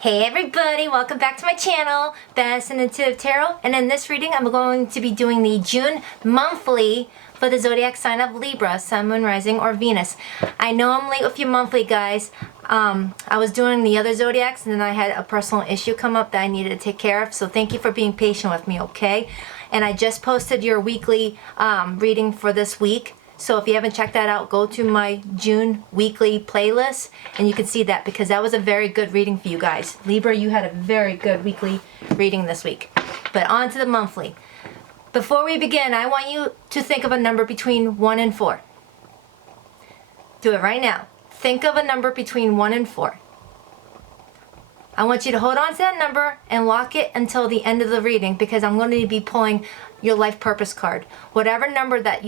Hey everybody, welcome back to my channel, Baddison Intuitive Tarot. And in this reading, I'm going to be doing the June monthly for the zodiac sign of Libra, Sun, Moon, Rising, or Venus. I know I'm late with your monthly, guys. I was doing the other zodiacs and then I had a personal issue come up that I needed to take care of. So thank you for being patient with me, okay? And I just posted your weekly reading for this week. So if you haven't checked that out, go to my June weekly playlist and you can see that because that was a very good reading for you guys. Libra, you had a very good weekly reading this week. But on to the monthly. Before we begin, I want you to think of a number between 1 and 4. Do it right now. Think of a number between 1 and 4. I want you to hold on to that number and lock it until the end of the reading because I'm going to be pulling your life purpose card. Whatever number that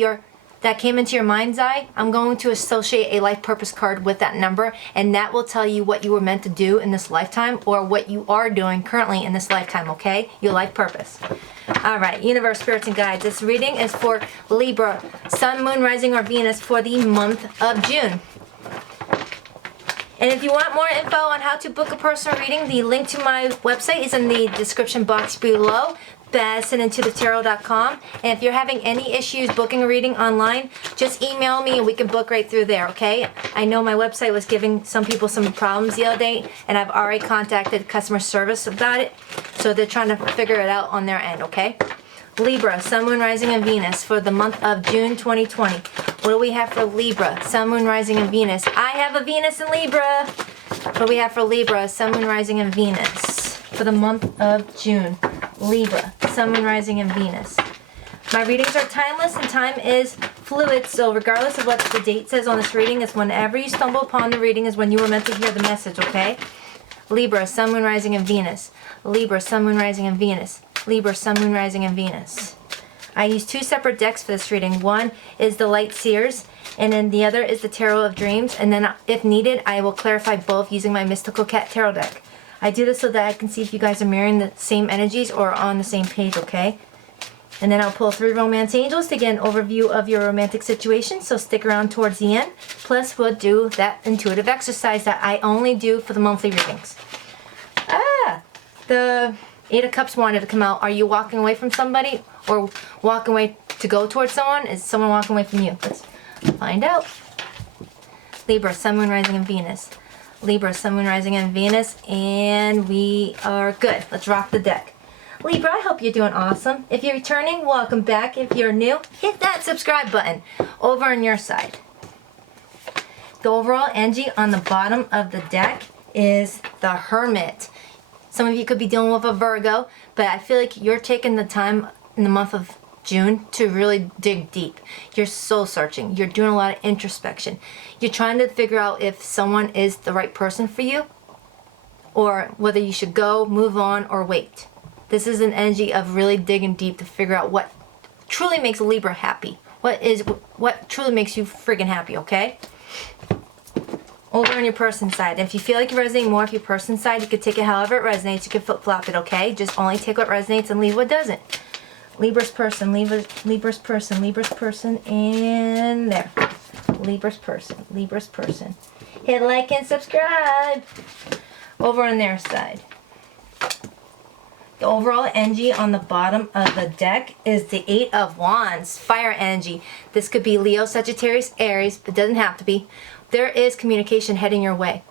came into your mind's eye, I'm going to associate a life purpose card with that number, and that will tell you what you were meant to do in this lifetime or what you are doing currently in this lifetime, okay? Your life purpose. All right, universe, spirits, and guides. This reading is for Libra, Sun, Moon, Rising, or Venus for the month of June. And if you want more info on how to book a personal reading, the link to my website is in the description box below. BaddisonIntuitiveTarot.com. And if you're having any issues booking a reading online, just email me and we can book right through there, okay? I know my website was giving some people some problems the other day, and I've already contacted customer service about it, so they're trying to figure it out on their end, okay? Libra, Sun, Moon, Rising, and Venus for the month of June 2020. What do we have for Libra, Sun, Moon, Rising, and Venus? I have a Venus in Libra. What do we have for Libra, Sun, Moon, Rising, and Venus for the month of June? Libra, Sun, Moon, Rising, and Venus. My readings are timeless and time is fluid, so regardless of what the date says on this reading, it's whenever you stumble upon the reading is when you were meant to hear the message, okay? Libra, Sun, Moon, Rising, and Venus. Libra, Sun, Moon, Rising, and Venus. Libra, Sun, Moon, Rising, and Venus. I use two separate decks for this reading. One is the Light Seers, and then the other is the Tarot of Dreams, and then if needed, I will clarify both using my Mystical Cat Tarot deck. I do this so that I can see if you guys are mirroring the same energies or on the same page, okay? And then I'll pull 3 Romance Angels to get an overview of your romantic situation, so stick around towards the end. Plus, we'll do that intuitive exercise that I only do for the monthly readings. The 8 of Cups wanted to come out. Are you walking away from somebody or walking away to go towards someone? Is someone walking away from you? Let's find out. Libra, Sun, Moon, Rising, and Venus. Libra, Sun, Moon, Rising, and Venus, and we are good. Let's rock the deck. Libra, I hope you're doing awesome. If you're returning, welcome back. If you're new, hit that subscribe button over on your side. The overall energy on the bottom of the deck is the Hermit. Some of you could be dealing with a Virgo, but I feel like you're taking the time in the month of June to really dig deep. You're soul searching. You're doing a lot of introspection. You're trying to figure out if someone is the right person for you or whether you should go, move on, or wait. This is an energy of really digging deep to figure out what truly makes a Libra happy. What truly makes you friggin' happy, okay? Over on your person side. If you feel like you're resonating more with your person side, you can take it however it resonates. You can flip-flop it, okay? Just only take what resonates and leave what doesn't. Libra's person, Libra's person, Libra's person, and there. Libra's person, Libra's person. Hit like and subscribe. Over on their side. The overall energy on the bottom of the deck is the 8 of Wands, fire energy. This could be Leo, Sagittarius, Aries, but it doesn't have to be. There is communication heading your way.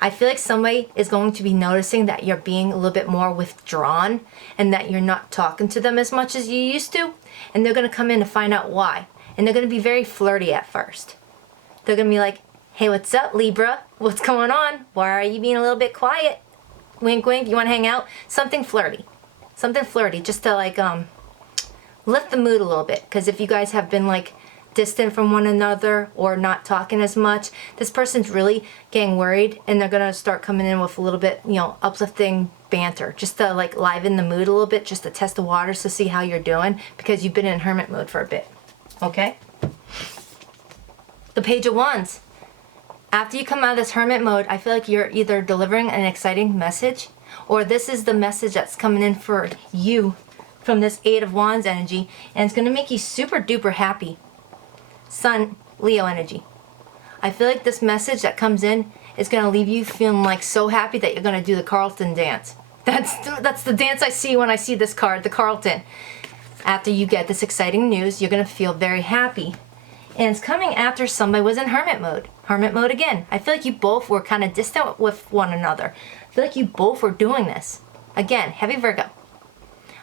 I feel like somebody is going to be noticing that you're being a little bit more withdrawn and that you're not talking to them as much as you used to. And they're going to come in to find out why. And they're going to be very flirty at first. They're going to be like, hey, what's up, Libra? What's going on? Why are you being a little bit quiet? Wink, wink. You want to hang out? Something flirty. Something flirty just to like lift the mood a little bit. Because if you guys have been like distant from one another or not talking as much, this person's really getting worried and they're gonna start coming in with a little bit, you know, uplifting banter just to like liven the mood a little bit, just to test the waters to see how you're doing because you've been in hermit mode for a bit, okay? The Page of Wands. After you come out of this hermit mode, I feel like you're either delivering an exciting message or this is the message that's coming in for you from this 8 of Wands energy, and it's gonna make you super duper happy. Sun, Leo energy. I feel like this message that comes in is going to leave you feeling like so happy that you're going to do the Carlton dance. That's the dance I see when I see this card, the Carlton. After you get this exciting news, you're going to feel very happy. And it's coming after somebody was in hermit mode. Hermit mode again. I feel like you both were kind of distant with one another. I feel like you both were doing this. Again, heavy Virgo.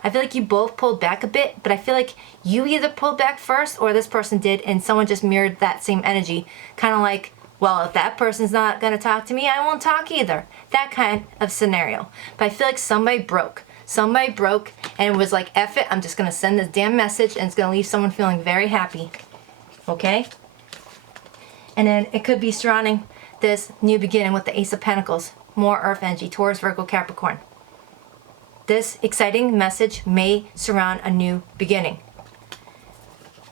I feel like you both pulled back a bit, but I feel like you either pulled back first or this person did, and someone just mirrored that same energy. Kind of like, well, if that person's not going to talk to me, I won't talk either. That kind of scenario. But I feel like somebody broke. Somebody broke and was like, F it, I'm just going to send this damn message, and it's going to leave someone feeling very happy. Okay? And then it could be surrounding this new beginning with the Ace of Pentacles. More Earth energy, Taurus, Virgo, Capricorn. This exciting message may surround a new beginning.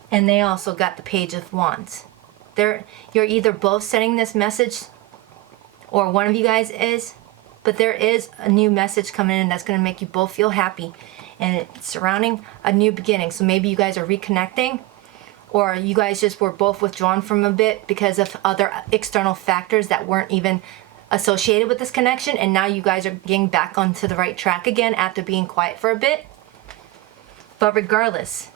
And they also got the Page of Wands. You're either both sending this message, or one of you guys is, but there is a new message coming in that's going to make you both feel happy. And it's surrounding a new beginning. So maybe you guys are reconnecting, or you guys just were both withdrawn from a bit because of other external factors that weren't even associated with this connection, and now you guys are getting back onto the right track again after being quiet for a bit. But regardless,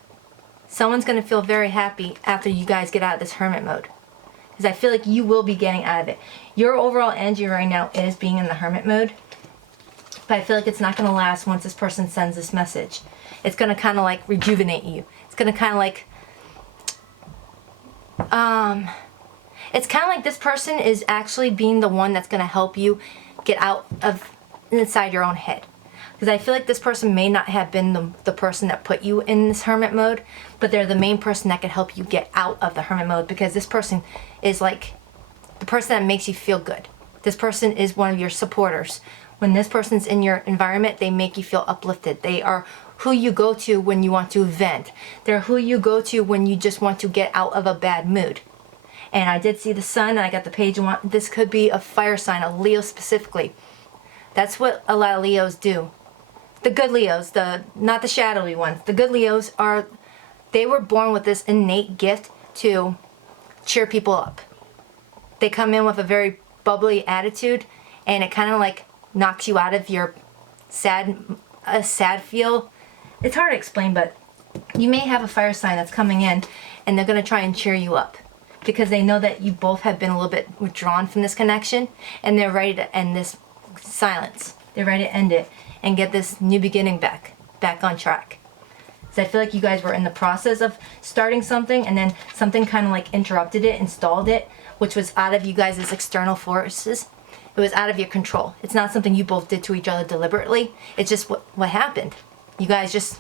someone's going to feel very happy after you guys get out of this hermit mode, because I feel like you will be getting out of it. Your overall energy right now is being in the hermit mode, but I feel like it's not going to last once this person sends this message. It's going to kind of like rejuvenate you. It's going to kind of like it's kind of like this person is actually being the one that's going to help you get out of inside your own head. Because I feel like this person may not have been the person that put you in this hermit mode, but they're the main person that can help you get out of the hermit mode, because this person is like the person that makes you feel good. This person is one of your supporters. When this person's in your environment, they make you feel uplifted. They are who you go to when you want to vent. They're who you go to when you just want to get out of a bad mood. And I did see the sun, and I got the Page of Wands. This could be a fire sign, a Leo specifically. That's what a lot of Leos do. The good Leos, not the shadowy ones. The good Leos they were born with this innate gift to cheer people up. They come in with a very bubbly attitude, and it kind of like knocks you out of your sad feel. It's hard to explain, but you may have a fire sign that's coming in, and they're going to try and cheer you up, because they know that you both have been a little bit withdrawn from this connection, and they're ready to end this silence. They're ready to end it and get this new beginning back on track. So I feel like you guys were in the process of starting something, and then something kind of like interrupted it and stalled it, which was out of you guys' external forces. It was out of your control. It's not something you both did to each other deliberately. It's just what happened. You guys just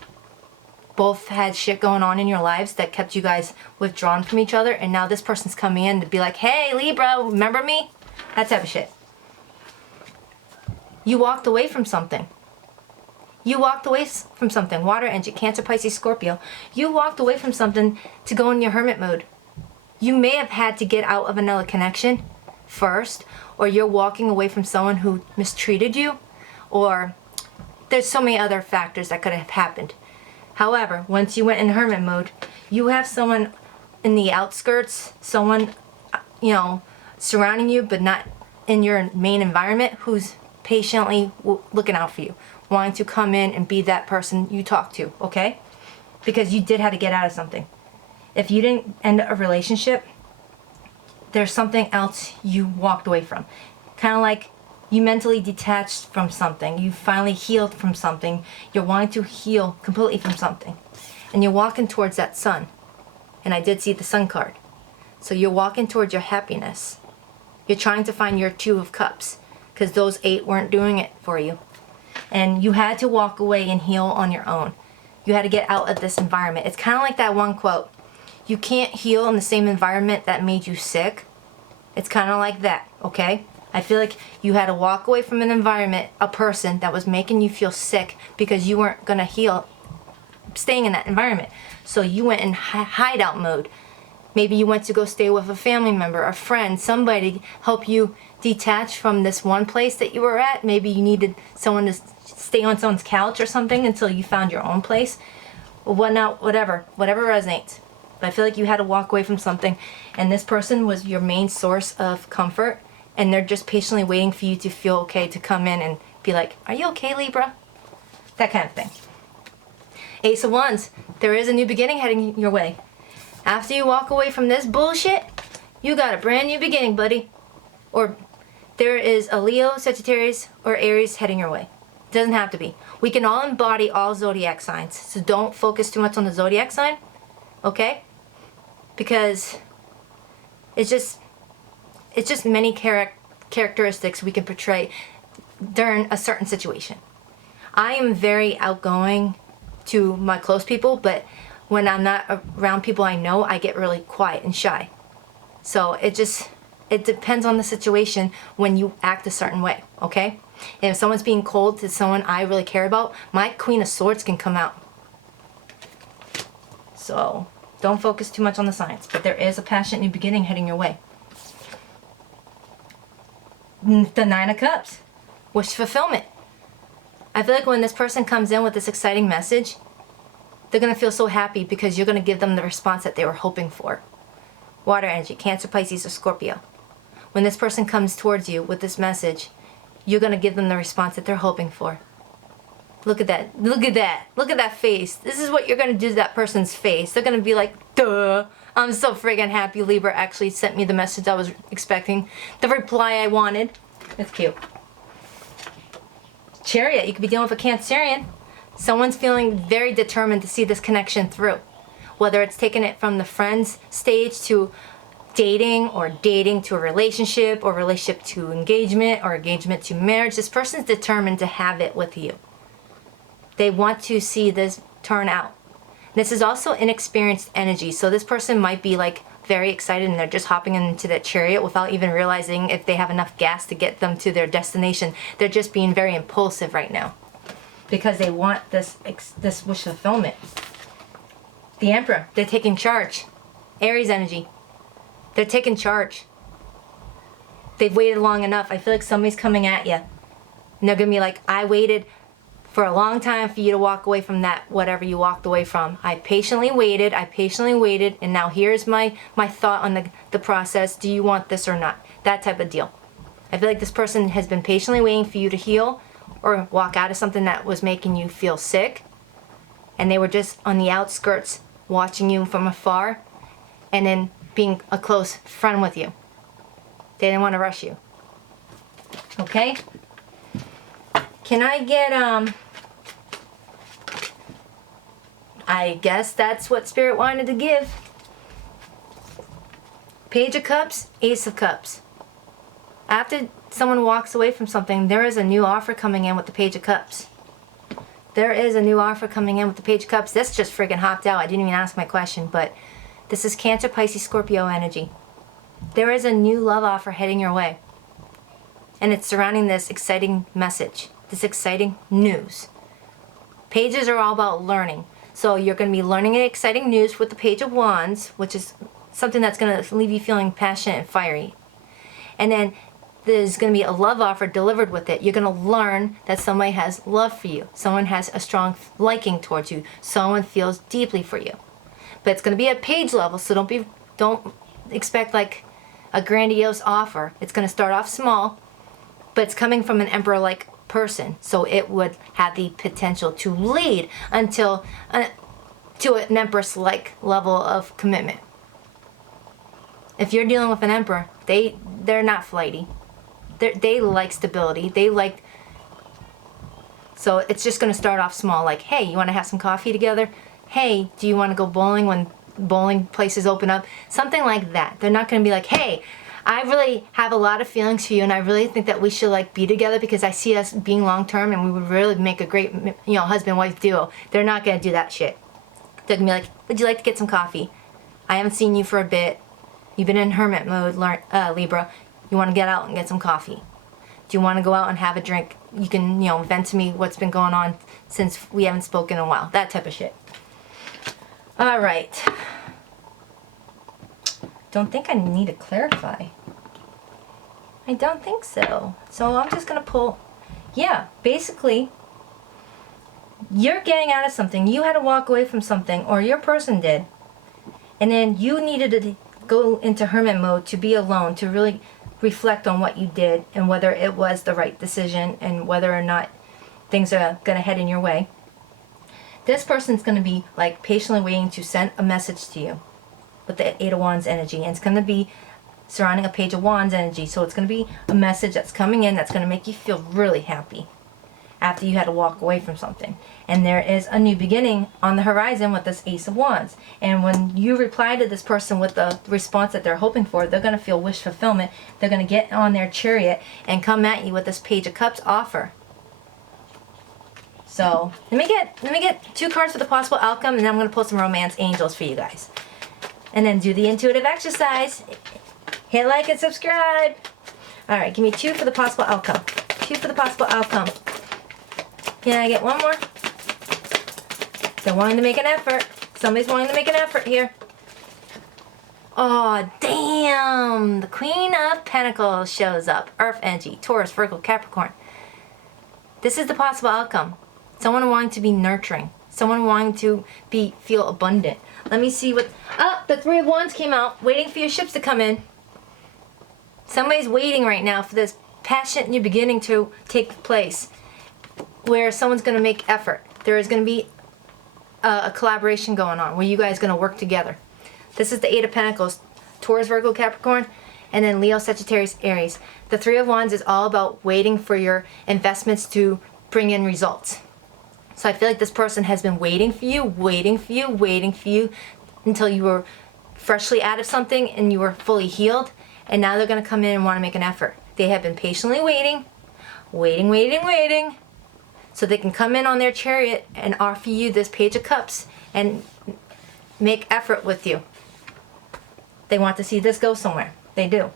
both had shit going on in your lives that kept you guys withdrawn from each other, and now this person's coming in to be like, hey, Libra, remember me? That type of shit. You walked away from something. You walked away from something. Water energy, Cancer, Pisces, Scorpio. You walked away from something to go in your hermit mode. You may have had to get out of another connection first, or you're walking away from someone who mistreated you, or there's so many other factors that could have happened. However, once you went in hermit mode, you have someone in the outskirts, someone, surrounding you, but not in your main environment, who's patiently looking out for you, wanting to come in and be that person you talk to, okay? Because you did have to get out of something. If you didn't end a relationship, there's something else you walked away from. Kind of like you mentally detached from something. You finally healed from something. You're wanting to heal completely from something. And you're walking towards that sun. And I did see the sun card. So you're walking towards your happiness. You're trying to find your Two of Cups, because those 8 weren't doing it for you. And you had to walk away and heal on your own. You had to get out of this environment. It's kind of like that one quote. You can't heal in the same environment that made you sick. It's kind of like that, okay? I feel like you had to walk away from an environment, a person that was making you feel sick, because you weren't going to heal staying in that environment. So you went in hideout mode. Maybe you went to go stay with a family member, a friend, somebody to help you detach from this one place that you were at. Maybe you needed someone to stay on someone's couch or something until you found your own place. Or whatever resonates. But I feel like you had to walk away from something, and this person was your main source of comfort and they're just patiently waiting for you to feel okay to come in and be like, are you okay, Libra? That kind of thing. Ace of Wands, there is a new beginning heading your way. After you walk away from this bullshit, you got a brand new beginning, buddy. Or there is a Leo, Sagittarius, or Aries heading your way. Doesn't have to be. We can all embody all zodiac signs, so don't focus too much on the zodiac sign, okay? Because it's just many characteristics we can portray during a certain situation. I am very outgoing to my close people, but when I'm not around people I know, I get really quiet and shy. So it depends on the situation when you act a certain way, okay? And if someone's being cold to someone I really care about, my Queen of Swords can come out. So don't focus too much on the signs, but there is a passionate new beginning heading your way. The Nine of Cups, wish fulfillment. I feel like when this person comes in with this exciting message, they're going to feel so happy because you're going to give them the response that they were hoping for. Water energy, Cancer, Pisces, or Scorpio. When this person comes towards you with this message, you're going to give them the response that they're hoping for. Look at that. Look at that. Look at that face. This is what you're going to do to that person's face. They're going to be like, duh. I'm so friggin' happy Libra actually sent me the message I was expecting. The reply I wanted. It's cute. Chariot, you could be dealing with a Cancerian. Someone's feeling very determined to see this connection through. Whether it's taking it from the friends stage to dating, or dating to a relationship, or relationship to engagement, or engagement to marriage, this person's determined to have it with you. They want to see this turn out. This is also inexperienced energy, so this person might be like very excited and they're just hopping into that chariot without even realizing if they have enough gas to get them to their destination. They're just being very impulsive right now because they want this wish fulfillment. The Emperor, they're taking charge. Aries energy, they're taking charge. They've waited long enough. I feel like somebody's coming at you and they're gonna be like, I waited for a long time for you to walk away from that whatever you walked away from. I patiently waited, and now here's my thought on the process. Do you want this or not? That type of deal. I feel like this person has been patiently waiting for you to heal or walk out of something that was making you feel sick, and they were just on the outskirts watching you from afar and then being a close friend with you. They didn't want to rush you. Okay? Can I get I guess that's what Spirit wanted to give. Page of Cups, Ace of Cups. After someone walks away from something, there is a new offer coming in with the Page of Cups. There is a new offer coming in with the Page of Cups. That's just friggin' hopped out. I didn't even ask my question, but this is Cancer, Pisces, Scorpio energy. There is a new love offer heading your way. And it's surrounding this exciting message, this exciting news. Pages are all about learning. So you're going to be learning exciting news with the Page of Wands, which is something that's going to leave you feeling passionate and fiery. And then there's going to be a love offer delivered with it. You're going to learn that somebody has love for you. Someone has a strong liking towards you. Someone feels deeply for you. But it's going to be at page level, so don't expect like a grandiose offer. It's going to start off small, but it's coming from an Emperor-like person, so it would have the potential to lead until to an Empress-like level of commitment. If you're dealing with an Emperor, they're not flighty. They like stability. So it's just going to start off small, like, hey, you want to have some coffee together? Hey, do you want to go bowling when bowling places open up? Something like that. They're not going to be like, hey, I really have a lot of feelings for you, and I really think that we should like be together because I see us being long term, and we would really make a great, husband-wife duo. They're not gonna do that shit. They're gonna be like, would you like to get some coffee? I haven't seen you for a bit. You've been in hermit mode, Libra. You want to get out and get some coffee? Do you want to go out and have a drink? You can, vent to me what's been going on since we haven't spoken in a while. That type of shit. All right. Don't think I need to clarify. I don't think so. So I'm just going to pull. Yeah, basically, you're getting out of something. You had to walk away from something, or your person did. And then you needed to go into hermit mode to be alone, to really reflect on what you did and whether it was the right decision and whether or not things are going to head in your way. This person's going to be like patiently waiting to send a message to you with the Eight of Wands energy, and it's going to be surrounding a Page of Wands energy. So it's going to be a message that's coming in that's going to make you feel really happy after you had to walk away from something. And there is a new beginning on the horizon with this Ace of Wands. And when you reply to this person with the response that they're hoping for, they're going to feel wish fulfillment. They're going to get on their chariot and come at you with this Page of Cups offer. So let me get 2 cards for the possible outcome, and then I'm going to pull some romance angels for you guys. And then do the intuitive exercise. Hit like and subscribe. All right, give me 2 for the possible outcome. 2 for the possible outcome. Can I get 1 more? They're wanting to make an effort. Somebody's wanting to make an effort here. Oh, damn. The Queen of Pentacles shows up. Earth energy, Taurus, Virgo, Capricorn. This is the possible outcome. Someone wanting to be nurturing. Someone wanting to feel abundant. Let me see what... Oh, the Three of Wands came out. Waiting for your ships to come in. Somebody's waiting right now for this passionate new beginning to take place, where someone's going to make effort. There is going to be a collaboration going on where you guys are going to work together. This is the Eight of Pentacles, Taurus, Virgo, Capricorn, and then Leo, Sagittarius, Aries. The Three of Wands is all about waiting for your investments to bring in results. So I feel like this person has been waiting for you, waiting for you, waiting for you until you were freshly out of something and you were fully healed. And now they're going to come in and want to make an effort. They have been patiently waiting, waiting, so they can come in on their chariot and offer you this Page of Cups and make effort with you. They want to see this go somewhere. They do.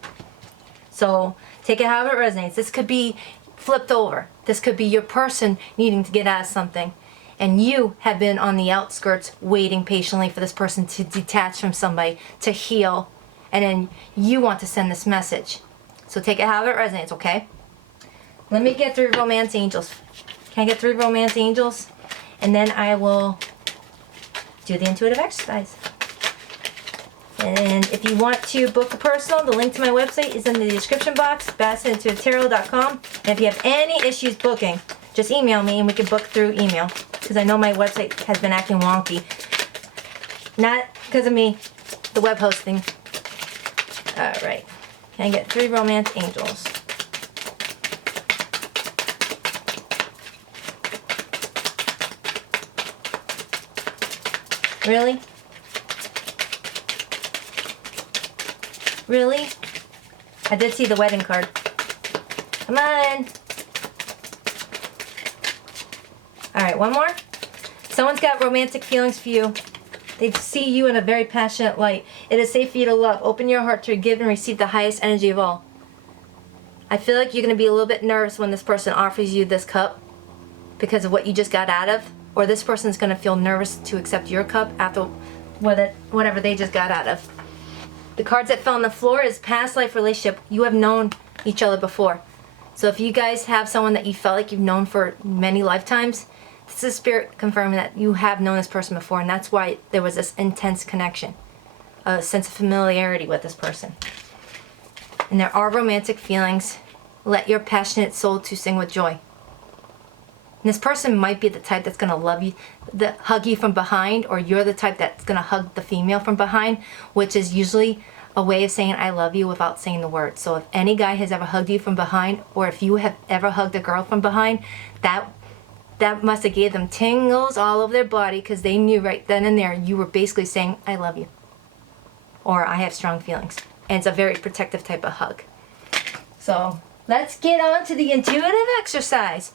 So take it however it resonates. This could be flipped over. This could be your person needing to get out of something, and you have been on the outskirts waiting patiently for this person to detach from somebody, to heal, and then you want to send this message. So take it however it resonates, okay? Let me get 3 romance angels. Can I get 3 romance angels? And then I will do the intuitive exercise. And if you want to book a personal, the link to my website is in the description box, BaddisonIntuitiveTarot.com. And if you have any issues booking, just email me and we can book through email, because I know my website has been acting wonky. Not because of me, the web hosting. Alright. Can I get 3 romance angels? Really? Really? I did see the wedding card. Come on. Alright, 1 more. Someone's got romantic feelings for you. They see you in a very passionate light. It is safe for you to love. Open your heart to give and receive the highest energy of all. I feel like you're going to be a little bit nervous when this person offers you this cup because of what you just got out of. Or this person's going to feel nervous to accept your cup after whatever they just got out of. The cards that fell on the floor is past life relationship. You have known each other before. So if you guys have someone that you felt like you've known for many lifetimes, this is spirit confirming that you have known this person before, and that's why there was this intense connection, a sense of familiarity with this person. And there are romantic feelings. Let your passionate soul to sing with joy. And this person might be the type that's going to love you, hug you from behind, or you're the type that's going to hug the female from behind, which is usually a way of saying I love you without saying the word. So if any guy has ever hugged you from behind, or if you have ever hugged a girl from behind, that must have gave them tingles all over their body, because they knew right then and there you were basically saying I love you, or I have strong feelings. And it's a very protective type of hug. So let's get on to the intuitive exercise.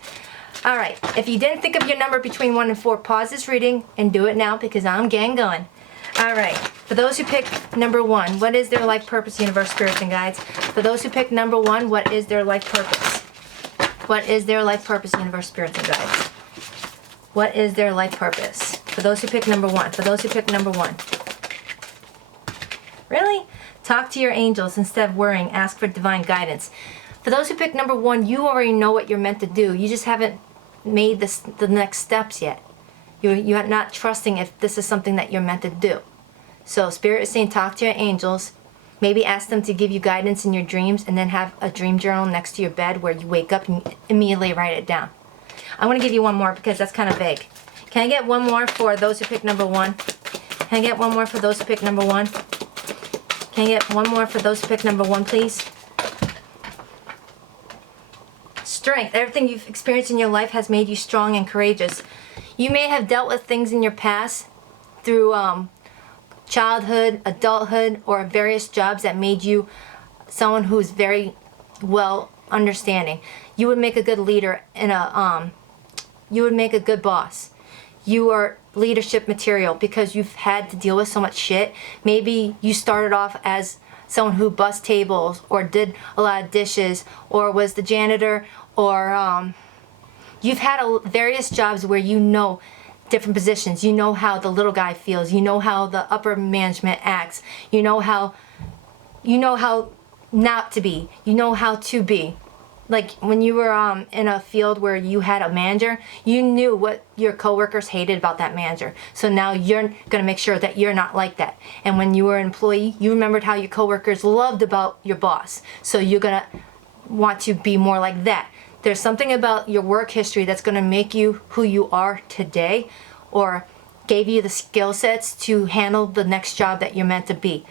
Alright, if you didn't think of your number between 1 and 4, pause this reading and do it now, because I'm getting going. Alright, for those who picked number 1, what is their life purpose, universe, spirits, and guides? For those who picked number 1, what is their life purpose? What is their life purpose, universe, spirits, and guides? What is their life purpose? For those who picked number 1. For those who picked number 1. Really? Talk to your angels instead of worrying. Ask for divine guidance. For those who picked number 1, you already know what you're meant to do. You just haven't made the next steps yet. You're not trusting if this is something that you're meant to do. So Spirit is saying talk to your angels Maybe ask them to give you guidance in your dreams, and then have a dream journal next to your bed where you wake up and you immediately write it down. I'm going to give you one more because that's kind of vague. Can I get one more for those who pick number 1? Can I get one more for those who pick number 1? Can I get one more for those who pick number 1, please? Strength. Everything you've experienced in your life has made you strong and courageous. You may have dealt with things in your past through childhood, adulthood, or various jobs that made you someone who's very well understanding. You would make a good leader and you would make a good boss. You are leadership material because you've had to deal with so much shit. Maybe you started off as someone who bussed tables or did a lot of dishes or was the janitor, or you've had various jobs where you know different positions. You know how the little guy feels. You know how the upper management acts. You know how not to be. You know how to be. Like when you were in a field where you had a manager, you knew what your coworkers hated about that manager. So now you're gonna make sure that you're not like that. And when you were an employee, you remembered how your coworkers loved about your boss. So you're gonna want to be more like that. There's something about your work history that's gonna make you who you are today, or gave you the skill sets to handle the next job that you're meant to be.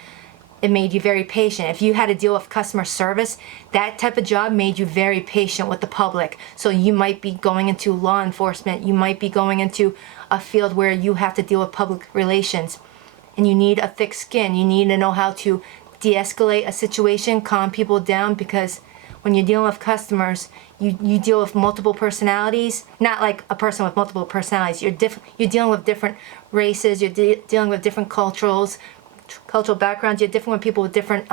It made you very patient. If you had to deal with customer service, that type of job made you very patient with the public. So you might be going into law enforcement. You might be going into a field where you have to deal with public relations. And you need a thick skin. You need to know how to de-escalate a situation, calm people down, because when you're dealing with customers, you deal with multiple personalities. Not like a person with multiple personalities. You're dealing with different races. You're dealing with different cultural backgrounds. You're different with people with different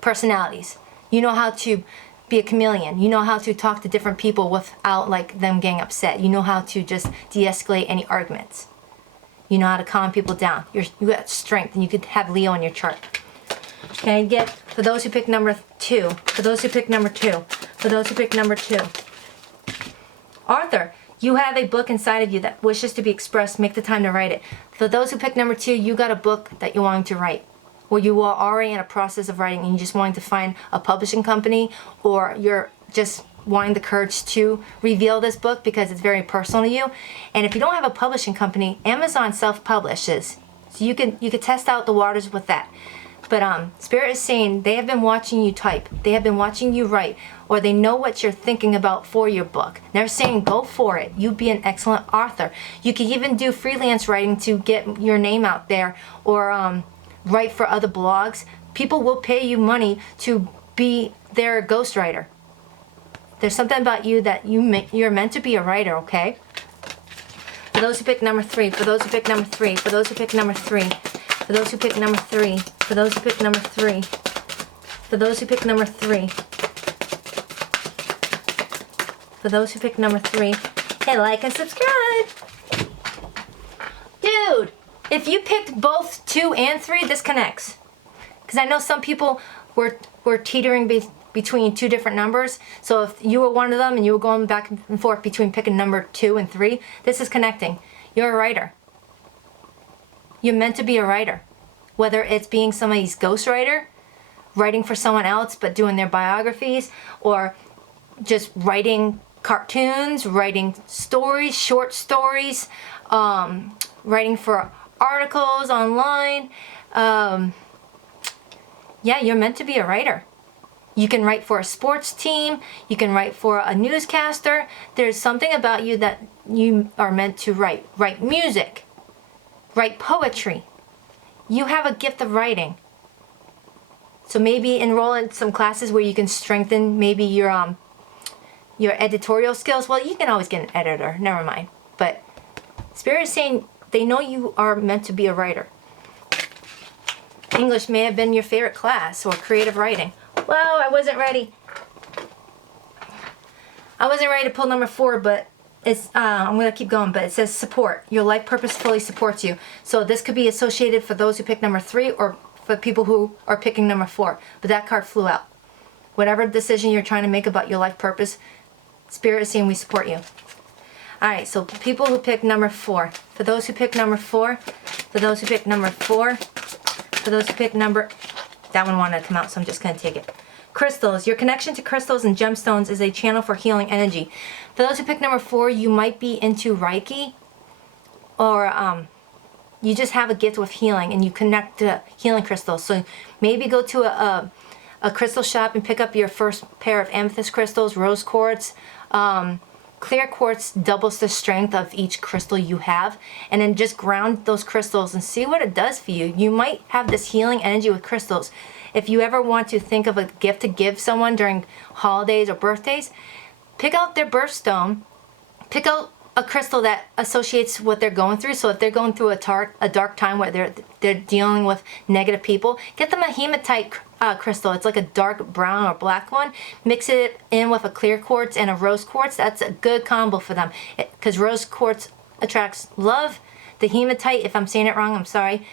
personalities. You know how to be a chameleon. You know how to talk to different people without like them getting upset. You know how to just de-escalate any arguments. You know how to calm people down. You got strength, and you could have Leo in your chart. Can I get, for those who pick number 2, for those who pick number 2, for those who pick number 2, Arthur, you have a book inside of you that wishes to be expressed. Make the time to write it. For those who pick number 2, you got a book that you're wanting to write, or you are already in a process of writing and you just wanting to find a publishing company, or you're just wanting the courage to reveal this book because it's very personal to you. And if you don't have a publishing company, Amazon self-publishes, so you can test out the waters with that. But Spirit is saying they have been watching you type. They have been watching you write, or they know what you're thinking about for your book. They're saying go for it. You be an excellent author. You can even do freelance writing to get your name out there, or write for other blogs. People will pay you money to be their ghostwriter. There's something about you that you're meant to be a writer, okay? For those who pick number 3, for those who pick number 3, for those who pick number 3, for those who pick number 3, for those who pick number 3, for those who pick number 3, for those who pick number 3, hey, like and subscribe. Dude, if you picked both 2 and 3, this connects. Because I know some people were teetering between 2 different numbers. So if you were one of them and you were going back and forth between picking number 2 and 3, this is connecting. You're a writer. You're meant to be a writer. Whether it's being somebody's ghostwriter, writing for someone else but doing their biographies, or just writing cartoons, writing stories, short stories, writing for articles online. Yeah, you're meant to be a writer. You can write for a sports team. You can write for a newscaster. There's something about you that you are meant to write. Write music. Write poetry. You have a gift of writing. So maybe enroll in some classes where you can strengthen maybe your editorial skills. Well, you can always get an editor. Never mind. But Spirit is saying they know you are meant to be a writer. English may have been your favorite class, or creative writing. Well, I wasn't ready. I wasn't ready to pull number 4, but it's I'm going to keep going, but it says support. Your life purpose fully supports you. So this could be associated for those who pick number 3, or for people who are picking number 4. But that card flew out. Whatever decision you're trying to make about your life purpose, Spirit is saying we support you. Alright, so people who pick number 4. For those who pick number 4, for those who pick number 4, for those who pick number that one wanted to come out, so I'm just going to take it. Crystals. Your connection to crystals and gemstones is a channel for healing energy. For those who pick number 4, you might be into Reiki, or you just have a gift with healing and you connect to healing crystals. So maybe go to a crystal shop and pick up your first pair of amethyst crystals, rose quartz. Clear quartz doubles the strength of each crystal you have, and then just ground those crystals and see what it does for you. You might have this healing energy with crystals. If you ever want to think of a gift to give someone during holidays or birthdays, pick out their birthstone, pick out a crystal that associates what they're going through. So if they're going through a dark time where they're dealing with negative people, get them a hematite crystal. It's like a dark brown or black one. Mix it in with a clear quartz and a rose quartz. That's a good combo for them, because rose quartz attracts love. The hematite, if I'm saying it wrong, I'm sorry,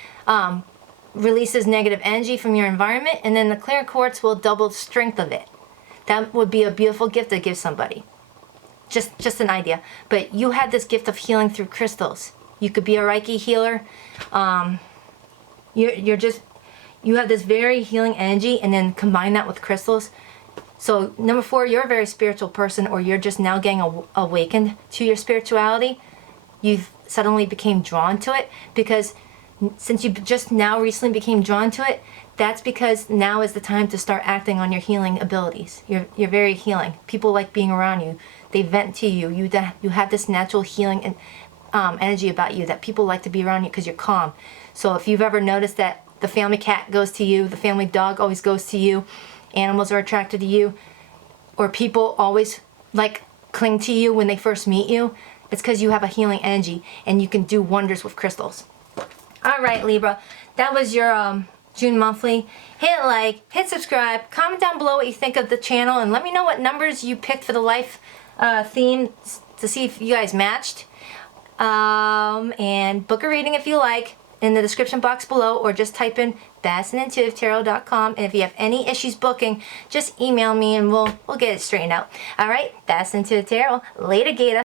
releases negative energy from your environment, and then the clear quartz will double the strength of it. That would be a beautiful gift to give somebody. Just an idea. But you had this gift of healing through crystals. You could be a Reiki healer. You have this very healing energy, and then combine that with crystals. So number 4, you're a very spiritual person, or you're just now getting awakened to your spirituality. You've suddenly became drawn to it, because since you just now recently became drawn to it, that's because now is the time to start acting on your healing abilities. You're very healing. People like being around you. They vent to you. You have this natural healing and energy about you that people like to be around you because you're calm. So if you've ever noticed that the family cat goes to you, the family dog always goes to you, animals are attracted to you, or people always like cling to you when they first meet you, it's because you have a healing energy and you can do wonders with crystals. All right, Libra, that was your June monthly. Hit like, hit subscribe, comment down below what you think of the channel, and let me know what numbers you picked for the life theme to see if you guys matched. And book a reading if you like in the description box below, or just type in BaddisonIntuitiveTarot.com. And if you have any issues booking, just email me and we'll get it straightened out. All right, Baddison Intuitive Tarot. Later, Gator.